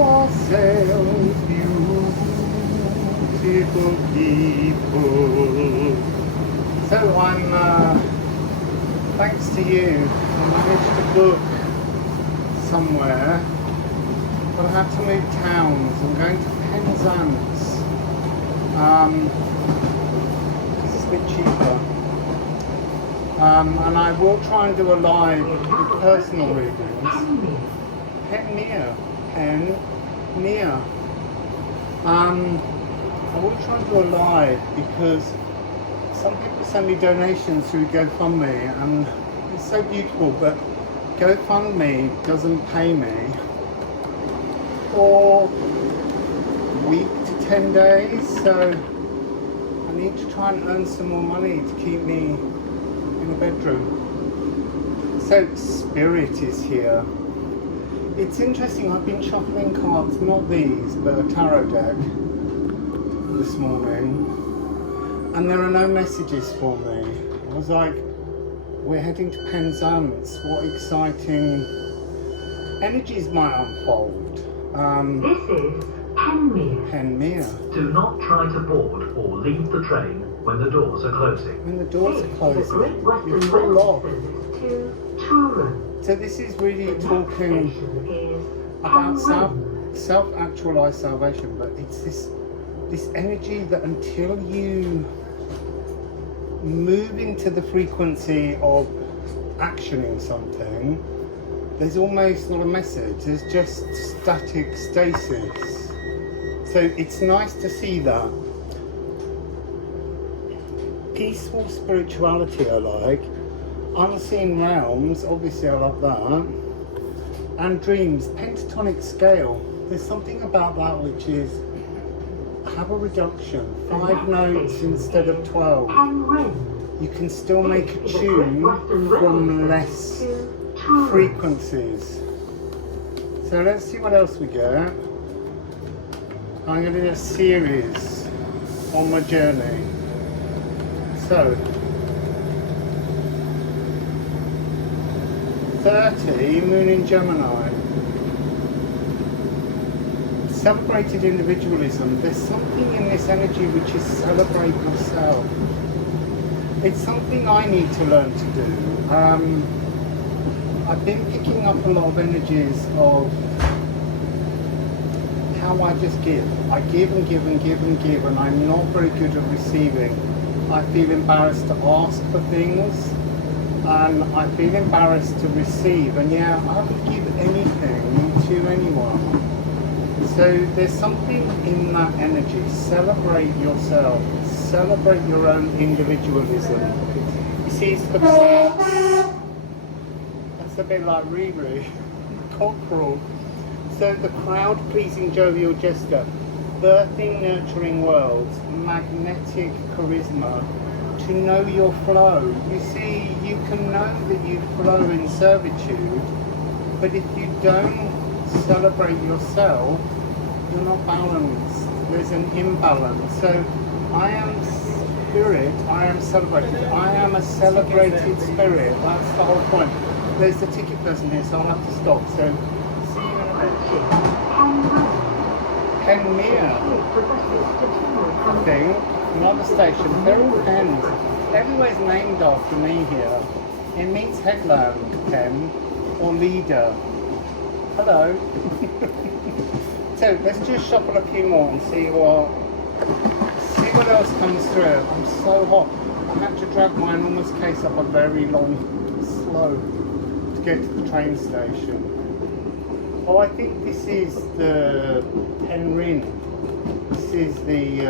Wassail, beautiful people. So I'm, thanks to you, I managed to book somewhere, but I had to move towns. I'm going to Penzance. This is a bit cheaper. And I will try and do a live with personal readings. Pen near. I will try and do a live because some people send me donations through GoFundMe and it's so beautiful, but GoFundMe doesn't pay me for a week to 10 days, so I need to try and earn some more money to keep me in a bedroom. So Spirit is here. It's interesting, I've been shuffling cards, not these, but a tarot deck this morning, and there are no messages for me. I was like, we're heading to Penzance, what exciting energies might unfold. This is Penmere. Do not try to board or leave the train when the doors are closing. When the doors are closing, you fall off. So this is really talking about self-actualized salvation, but it's this energy that until you move into the frequency of actioning something, there's almost not a message, there's just static stasis. So it's nice to see that. Peaceful spirituality I like. Unseen realms, obviously I love that. And dreams, pentatonic scale. There's something about that which is, have a reduction, 5 notes instead of 12. You can still make a tune from less frequencies. So let's see what else we get. I'm going to do a series on my journey. So 30, Moon in Gemini. Celebrated individualism. There's something in this energy which is celebrate yourself. It's something I need to learn to do. I've been picking up a lot of energies of how I just give. I give and give and give and give, and I'm not very good at receiving. I feel embarrassed to ask for things, and I feel embarrassed to receive, and yeah, I would give anything to anyone. So there's something in that energy. Celebrate yourself. Celebrate your own individualism. You see, it's the that's a bit like Riri, cockerel. So the crowd-pleasing jovial jester, birthing nurturing worlds, magnetic charisma, to know your flow. You see, you can know that you flow in servitude, but if you don't celebrate yourself, you're not balanced. There's an imbalance. So I am spirit, I am celebrated. I am a celebrated spirit. That's the whole point. There's the ticket person here, so I'll have to stop. So see you in a bit. Penmere, I think, another station. They're all pens. Everywhere's named after me here. It means headland, Pen, or leader. Hello. So let's just shuffle a few more and see what else comes through. I'm so hot. I had to drag my enormous case up a very long slope to get to the train station. Oh, I think this is the Penryn. This is the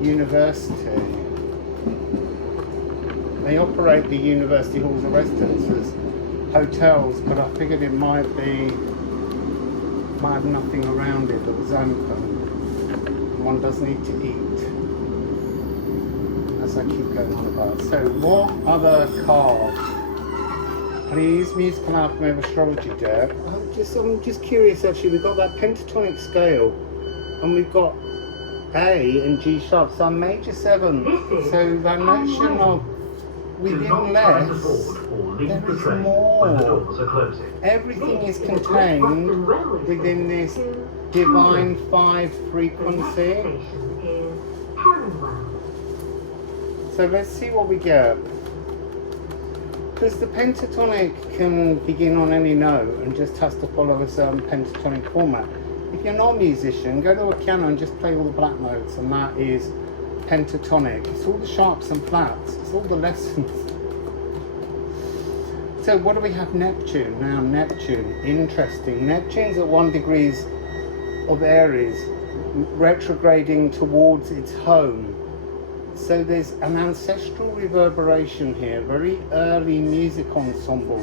university. They operate the university halls of residence as hotels, but I figured it might have nothing around it that was open. One does need to eat, as I keep going on about. So what other card? Please, musical Alchemy of Astrology deck. I'm just curious actually, we've got that pentatonic scale and we've got A and G sharp, so major 7. So that notion of within less, there is more. Everything is contained within this divine 5 frequency. So let's see what we get. Because the pentatonic can begin on any note and just has to follow a certain pentatonic format. If you're not a musician, go to a piano and just play all the black notes, and that is pentatonic. It's all the sharps and flats. It's all the lessons. So what do we have? Neptune. Now Neptune, interesting. Neptune's at 1 degree of Aries, retrograding towards its home. So there's an ancestral reverberation here, very early music ensemble.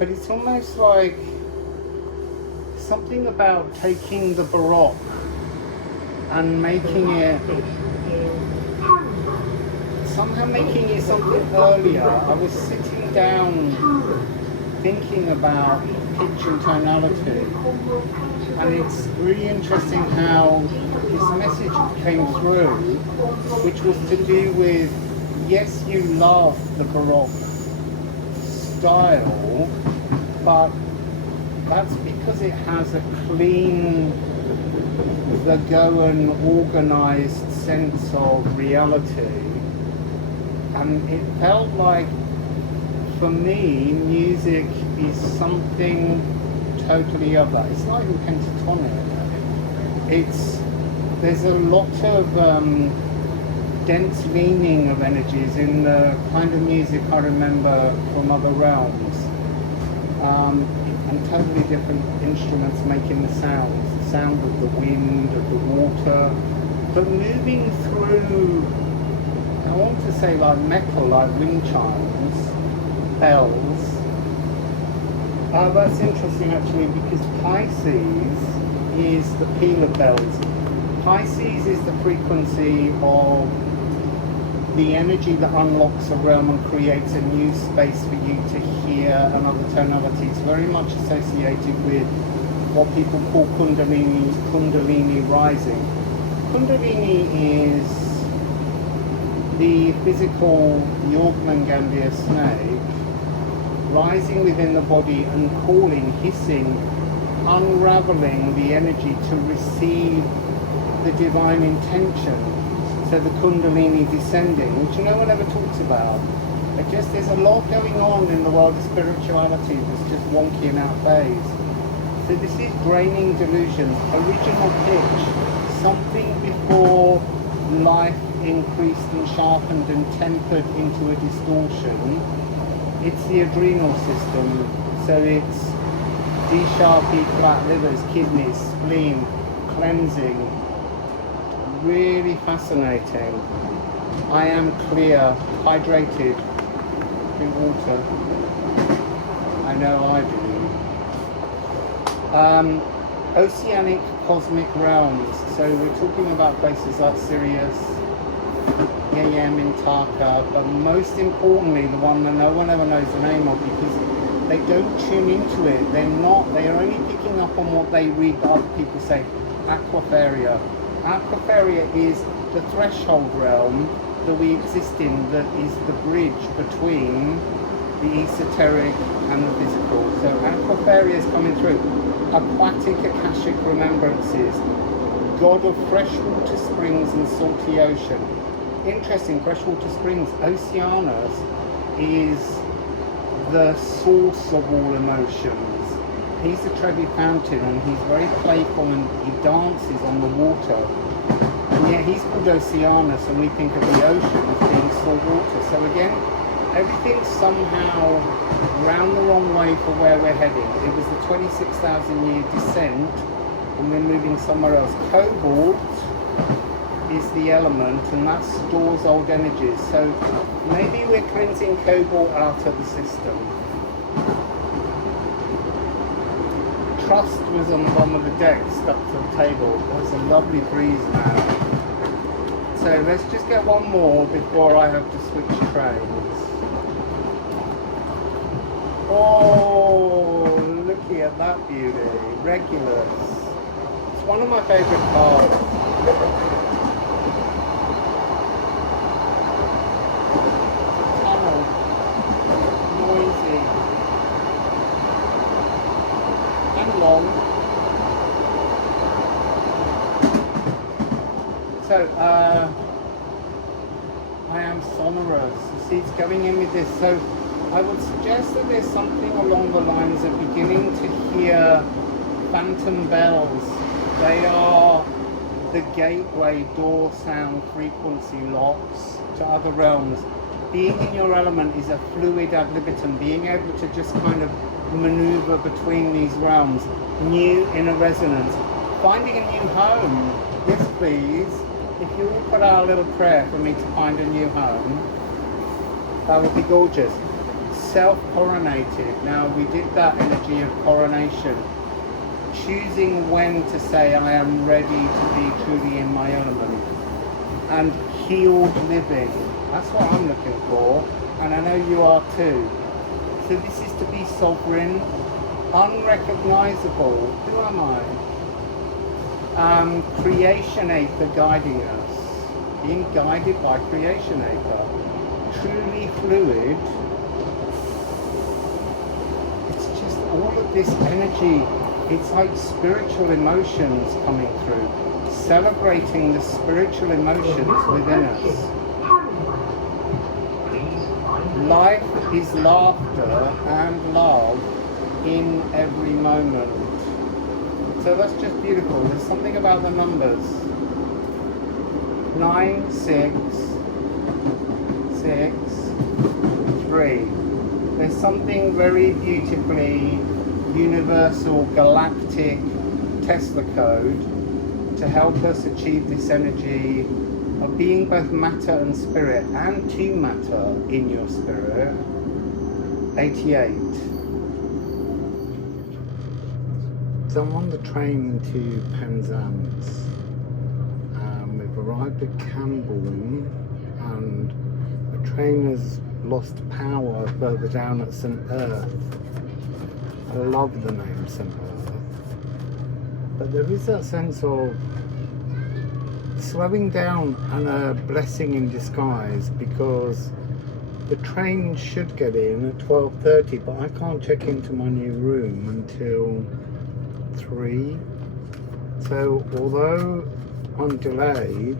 But it's almost like something about taking the Baroque and making it, somehow making it something earlier. I was sitting down thinking about pitch and tonality, and it's really interesting how this message came through, which was to do with, yes, you love the Baroque style, but that's because it has a clean, Virgoan, organised sense of reality. And it felt like, for me, music is something totally other. It's not even pentatonic. There's a lot of dense leaning of energies in the kind of music I remember from other realms. And totally different instruments making the sounds. The sound of the wind, of the water. But moving through, I want to say like metal, like wind chimes, bells. That's interesting actually, because Pisces is the peal of bells. Pisces is the frequency of the energy that unlocks a realm and creates a new space for you to hear another tonality. It's very much associated with what people call Kundalini rising. Kundalini is the physical Yorkman snake rising within the body and calling, hissing, unraveling the energy to receive the divine intention. So the Kundalini descending, which no one ever talks about. There's a lot going on in the world of spirituality that's just wonky and out of phase. So this is draining delusion, original pitch, something before life increased and sharpened and tempered into a distortion. It's the adrenal system, so it's D sharp, E flat, livers, kidneys, spleen, cleansing. Really fascinating. I am clear, hydrated, drink water. I know I do. Oceanic cosmic realms. So we're talking about places like Sirius, Yayam, Mintaka, but most importantly, the one that no one ever knows the name of because they don't tune into it. They are only picking up on what they read that other people say. Aquafaria. Aquafaria is the threshold realm that we exist in, that is the bridge between the esoteric and the physical. So Aquafaria is coming through. Aquatic Akashic remembrances, god of freshwater springs and salty ocean. Interesting, freshwater springs. Oceanus is the source of all emotions. He's a Trevi fountain and he's very playful and he dances on the water. And yet he's called Oceanus and we think of the ocean as being salt water. So again, everything's somehow round the wrong way for where we're heading. It was the 26,000 year descent and we're moving somewhere else. Cobalt is the element and that stores old energies. So maybe we're cleansing cobalt out of the system. Trust was on the bottom of the deck, stuck to the table. There's a lovely breeze now. So let's just get one more before I have to switch trains. Oh, looky at that beauty. Regulus. It's one of my favourite cards. Tunnel. So, I am sonorous. You see, it's going in with this. So, I would suggest that there's something along the lines of beginning to hear phantom bells. They are the gateway door sound frequency locks to other realms. Being in your element is a fluid ad libitum, being able to just kind of maneuver between these realms, new inner resonance, finding a new home. Yes, please. If you will put out a little prayer for me to find a new home, that would be gorgeous. Self-coronated. Now, we did that energy of coronation. Choosing when to say I am ready to be truly in my element. And healed living. That's what I'm looking for. And I know you are too. So this is to be sovereign, unrecognizable. Who am I? Creationator guiding us. Being guided by Creationator. Truly fluid. It's just all of this energy. It's like spiritual emotions coming through, celebrating the spiritual emotions within us. Life is laughter and love in every moment. So that's just beautiful. There's something about the numbers. 9, 6, 6, 3. There's something very beautifully universal galactic Tesla code to help us achieve this energy of being both matter and spirit, and to matter in your spirit. 88. So I'm on the train to Penzance. We've arrived at Cambourne, and the train has lost power further down at St. Earth. I love the name St. Earth, but there is that sense of slowing down and a blessing in disguise, because the train should get in at 12:30, but I can't check into my new room until 3. So although I'm delayed,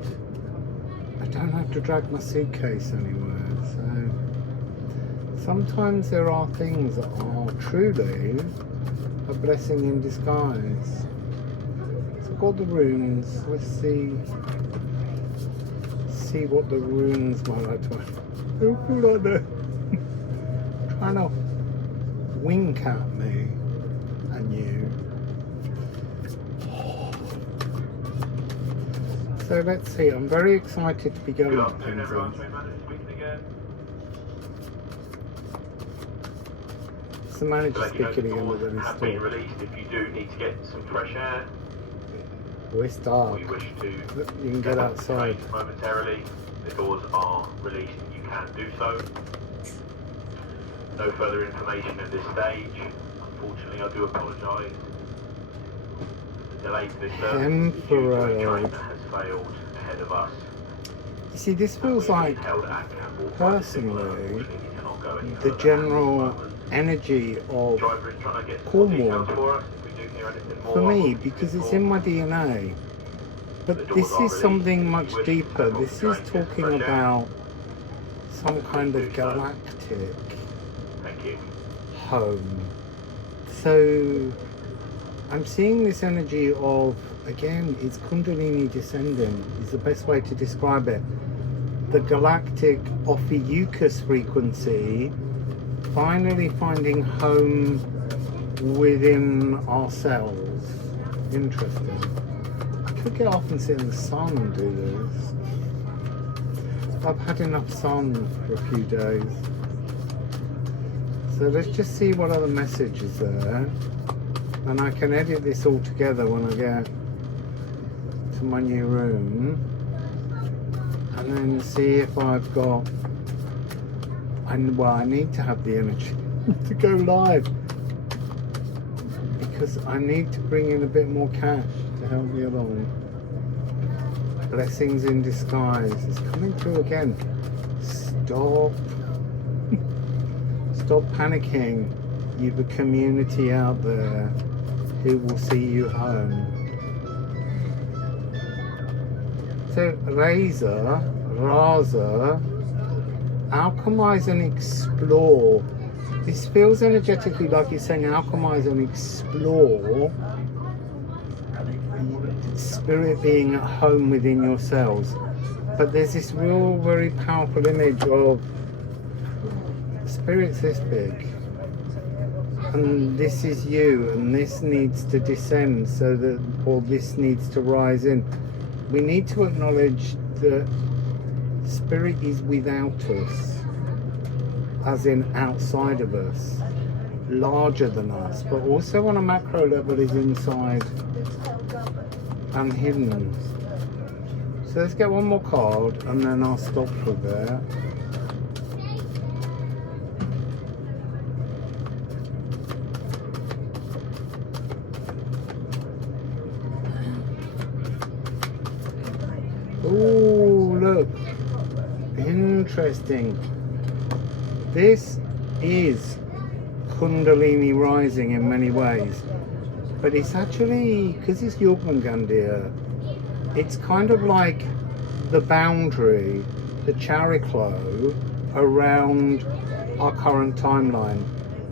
I don't have to drag my suitcase anywhere. So sometimes there are things that are truly a blessing in disguise. So I've got the runes. Let's see what the runes might like to. Don't feel like they're trying to wink at me and you. So let's see. I'm very excited to be going to Penzance. The manager speaking again with an have been released if you do need to get some fresh air. It's dark. Or you wish to You can get outside. Momentarily, the doors are released and you can do so. No further information at this stage. Unfortunately, I do apologise. The delay to this service is due to a train that has failed ahead of us. You see, this feels like, personally, the general energy of Cornwall for me, because it's in my DNA. But this is something much deeper. This is talking about some kind of galactic home. So I'm seeing this energy of, again, it's Kundalini descending is the best way to describe it. The galactic Ophiuchus frequency finally finding home within ourselves. Interesting. I could get off and sit in the sun and do this. I've had enough sun for a few days. So let's just see what other message is there. And I can edit this all together when I get to my new room. And then see if I've got... Well, I need to have the energy to go live, because I need to bring in a bit more cash to help me along. Blessings in disguise. It's coming through again. Stop. Stop panicking. You've a community out there who will see you home. So Rasa, alchemize and explore. This feels energetically like it's saying alchemize and explore. Spirit being at home within yourselves. But there's this real, very powerful image of spirit's this big. And this is you, and this needs to descend so that, or this needs to rise in. We need to acknowledge that spirit is without us, as in outside of us, larger than us, but also on a macro level is inside and hidden. So let's get one more card and then I'll stop for there. Oh, look, interesting. This is Kundalini rising in many ways, but it's actually, because it's Yogmangandir, it's kind of like the boundary, the chariklo around our current timeline,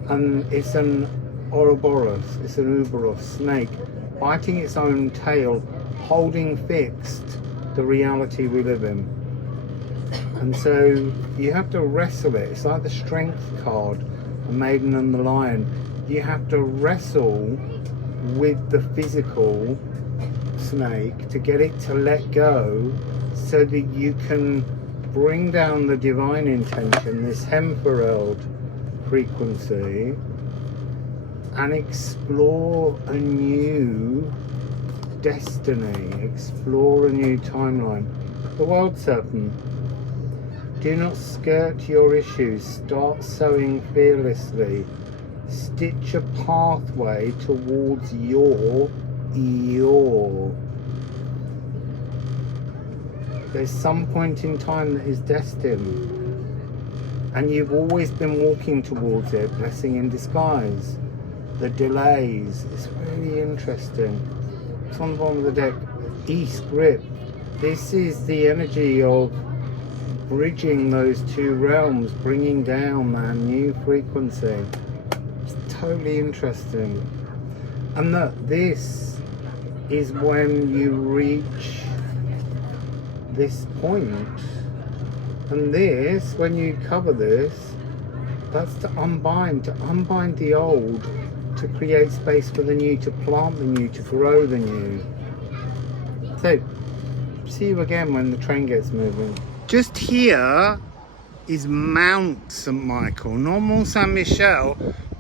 and it's an Ouroboros, it's an Ouroboros snake biting its own tail, holding fixed the reality we live in. And so you have to wrestle it. It's like the strength card, the maiden and the lion. You have to wrestle with the physical snake to get it to let go, so that you can bring down the divine intention, this Hemfereld frequency, and explore a new destiny, explore a new timeline. The World Serpent. Do not skirt your issues. Start sowing fearlessly. Stitch a pathway towards your. There's some point in time that is destined, and you've always been walking towards it. Blessing in disguise. The delays. It's really interesting. It's on the bottom of the deck. East grip. This is the energy of bridging those two realms, bringing down that new frequency. It's totally interesting. And that this is when you reach this point. And this, when you cover this, that's to unbind the old, to create space for the new, to plant the new, to grow the new. So, see you again when the train gets moving. Just here is Mount St. Michael, not Mont Saint Michel,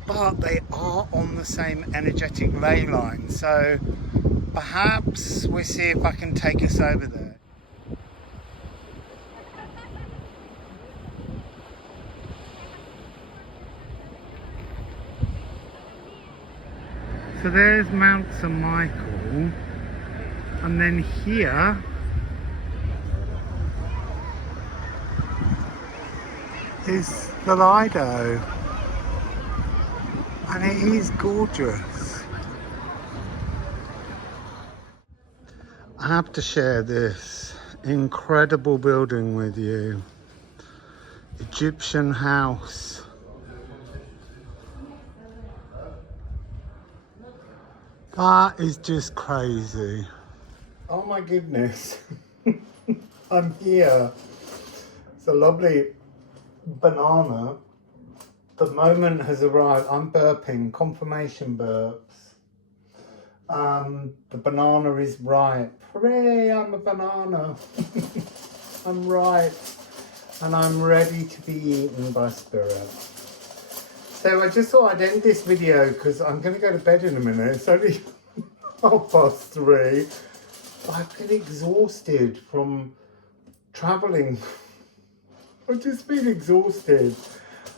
but they are on the same energetic ley line. So perhaps we'll see if I can take us over there. So there's Mount St. Michael, and then here is the Lido, and it is gorgeous. I have to share this incredible building with you. Egyptian house. That is just crazy. Oh my goodness. I'm here. It's a lovely banana. The moment has arrived. I'm burping, confirmation burps. The banana is ripe. Hooray, I'm a banana. I'm ripe and I'm ready to be eaten by spirit. So I just thought I'd end this video because I'm going to go to bed in a minute. It's only 3:30. I've been exhausted from travelling. I've just been exhausted.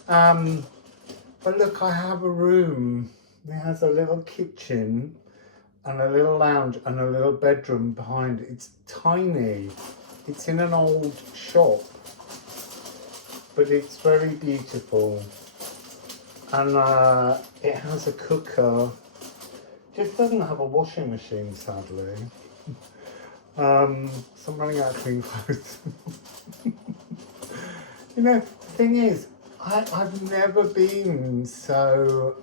But look, I have a room. It has a little kitchen and a little lounge and a little bedroom behind. It's tiny. It's in an old shop, but it's very beautiful. And it has a cooker. Just doesn't have a washing machine, sadly. So I'm running out of clean clothes. You know, the thing is, I've never been so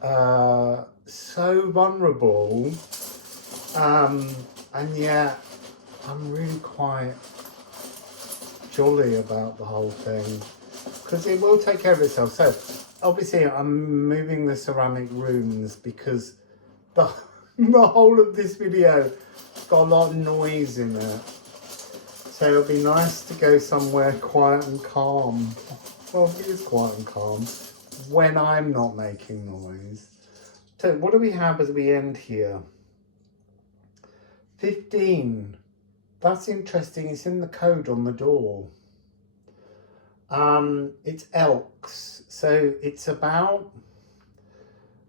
so vulnerable, and yet I'm really quite jolly about the whole thing, because it will take care of itself. So obviously I'm moving the ceramic runes because the whole of this video has got a lot of noise in it. So it'll be nice to go somewhere quiet and calm. Well, it is quiet and calm when I'm not making noise. So what do we have as we end here? 15. That's interesting. It's in the code on the door. It's elks. So it's about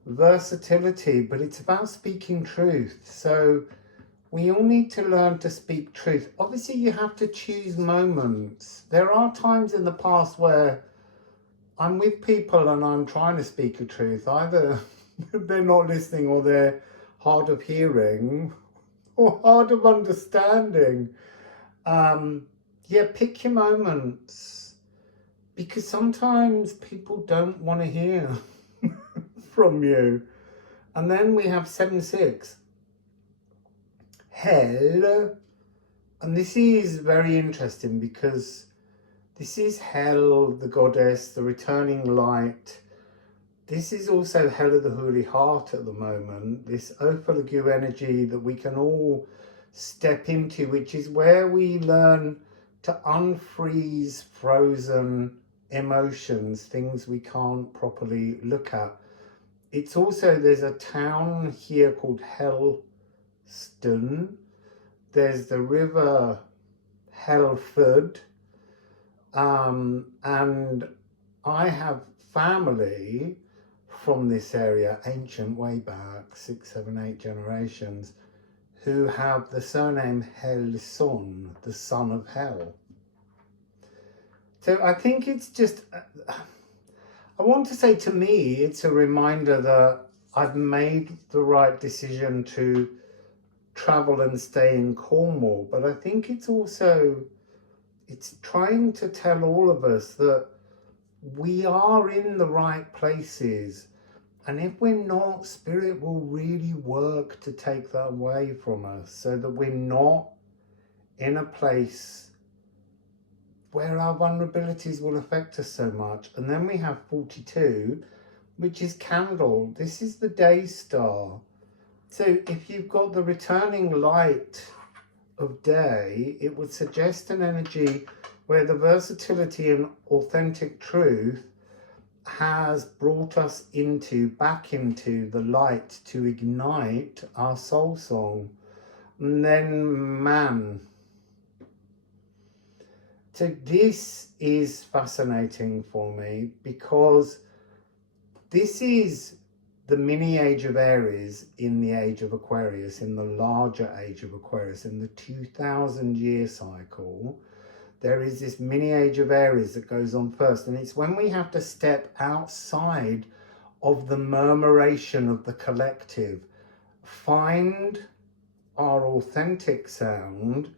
versatility, but it's about speaking truth. So we all need to learn to speak truth. Obviously, you have to choose moments. There are times in the past where I'm with people and I'm trying to speak a truth. Either they're not listening, or they're hard of hearing, or hard of understanding. Yeah, pick your moments. Because sometimes people don't want to hear from you. And then we have 7-6. Hell, and this is very interesting because this is Hell, the goddess, the returning light. This is also Hell of the Holy Heart at the moment, this Ophilagu energy that we can all step into, which is where we learn to unfreeze frozen emotions, things we can't properly look at. It's also, there's a town here called Helston. There's the river Helford, and I have family from this area, ancient, way back 6, 7, 8 generations, who have the surname Helson, the son of hell. So I think it's just, I want to say, to me, it's a reminder that I've made the right decision to travel and stay in Cornwall, but I think it's also, it's trying to tell all of us that we are in the right places, and if we're not, Spirit will really work to take that away from us, so that we're not in a place where our vulnerabilities will affect us so much. And then we have 42, which is Candle. This is the day star. So if you've got the returning light of day, it would suggest an energy where the versatility and authentic truth has brought us back into the light to ignite our soul song. And then Man. So this is fascinating for me, because this is the mini age of Aries in the age of Aquarius, in the larger age of Aquarius, in the 2000-year cycle. There is this mini age of Aries that goes on first, and it's when we have to step outside of the murmuration of the collective, find our authentic sound,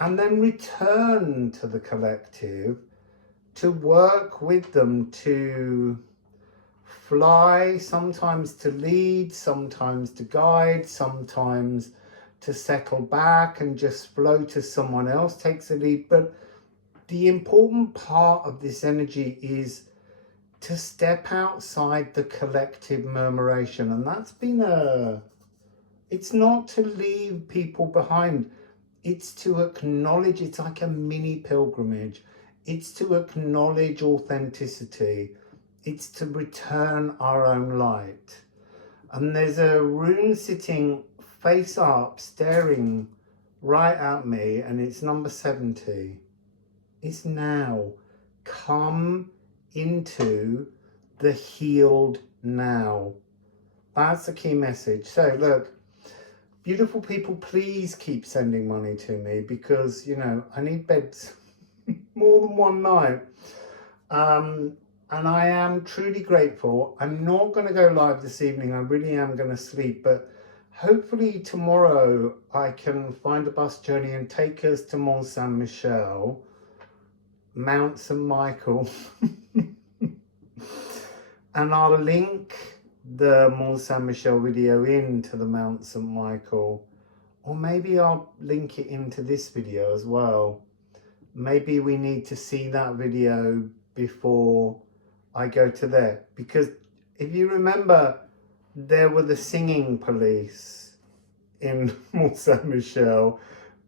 and then return to the collective to work with them, to fly, sometimes to lead, sometimes to guide, sometimes to settle back and just flow as someone else takes the lead. But the important part of this energy is to step outside the collective murmuration. And that's been it's not to leave people behind. It's to acknowledge, it's like a mini pilgrimage. It's to acknowledge authenticity. It's to return our own light. And there's a rune sitting face up, staring right at me, and it's number 70. It's now. Come into the healed now. That's the key message. So look, beautiful people, please keep sending money to me, because, you know, I need beds more than one night. And I am truly grateful. I'm not going to go live this evening. I really am going to sleep, but hopefully tomorrow I can find a bus journey and take us to Mont Saint Michel, Mount St Michael, and I'll link the Mont Saint Michel video into the Mount St Michael, or maybe I'll link it into this video as well. Maybe we need to see that video before I go to there, because if you remember, there were the singing police in Mont Saint Michel,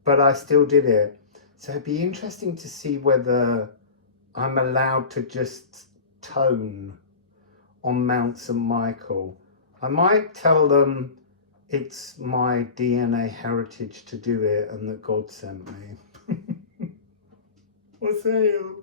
but I still did it. So it'd be interesting to see whether I'm allowed to just tone on Mount St Michael. I might tell them it's my DNA heritage to do it and that God sent me. Wassail.